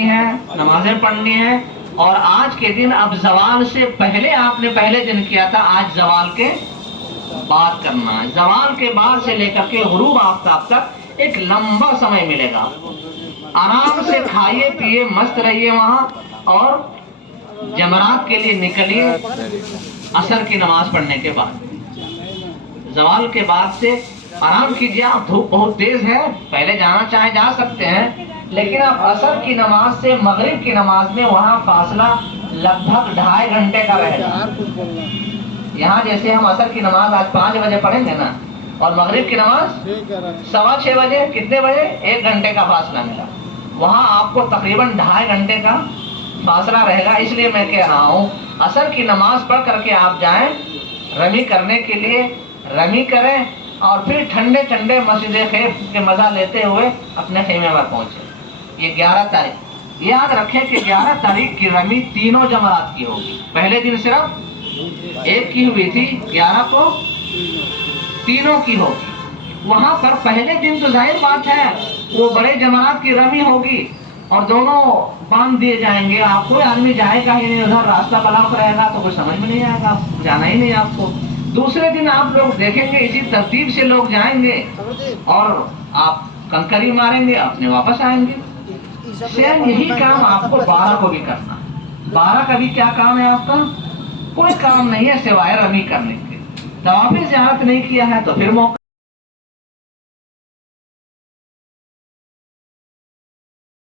ہیں، نمازیں پڑھنی ہیں، اور آج کے دن اب زوال سے پہلے آپ نے پہلے دن کیا تھا، آج زوال کے بعد کرنا ہے۔ زوال کے بعد سے لے کر کے غروب آفتاب تک ایک لمبا سمے ملے گا، آرام سے کھائیے پیئے مست رہیے وہاں، اور جمرات کے لیے نکلیے عصر کی نماز پڑھنے کے بعد۔ زوال کے بعد سے آرام کیجیے، آپ دھوپ بہت تیز ہے، پہلے جانا چاہے جا سکتے ہیں، لیکن اب عصر کی نماز سے مغرب کی نماز میں وہاں فاصلہ لگ بھگ 2.5 گھنٹے کا رہے گا۔ یہاں جیسے ہم عصر کی نماز آج 5 بجے پڑھیں گے نا، اور مغرب کی نماز 6:15 بجے، کتنے بجے؟ 1 گھنٹے کا فاصلہ ملا۔ وہاں آپ کو تقریباً 2.5 گھنٹے کا فاصلہ رہے گا، اس لیے میں کہہ رہا ہوں عصر کی نماز پڑھ کر کے آپ جائیں رمی کرنے کے لیے، رمی کریں، اور پھر ٹھنڈے ٹھنڈے مسجد خیف کے مزہ لیتے ہوئے اپنے خیمے پر پہنچے۔ یہ 11 تاریخ، یاد رکھیں کہ 11 تاریخ کی رمی تینوں جمرات کی ہوگی۔ پہلے دن صرف ایک کی ہوئی تھی، 11 کو تینوں کی ہوگی۔ وہاں پر پہلے دن تو ظاہر بات ہے وہ بڑے جمرات کی رمی ہوگی اور دونوں باندھ دیے جائیں گے، آپ کوئی آدمی جائے گا ہی نہیں، ادھر راستہ بلاک رہے گا تو کوئی سمجھ میں نہیں آئے گا، جانا ہی نہیں آپ کو۔ دوسرے دن آپ لوگ دیکھیں گے اسی ترتیب سے لوگ جائیں گے اور آپ کنکری ماریں گے، اپنے واپس آئیں گے۔ سیم یہی کام آپ کو 12 کو بھی کرنا ہے۔ 12 کا بھی کیا کام ہے آپ کا؟ کوئی کام نہیں ہے سوائے رمی کرنے کے۔ طواف زیارت نہیں کیا ہے تو پھر موقع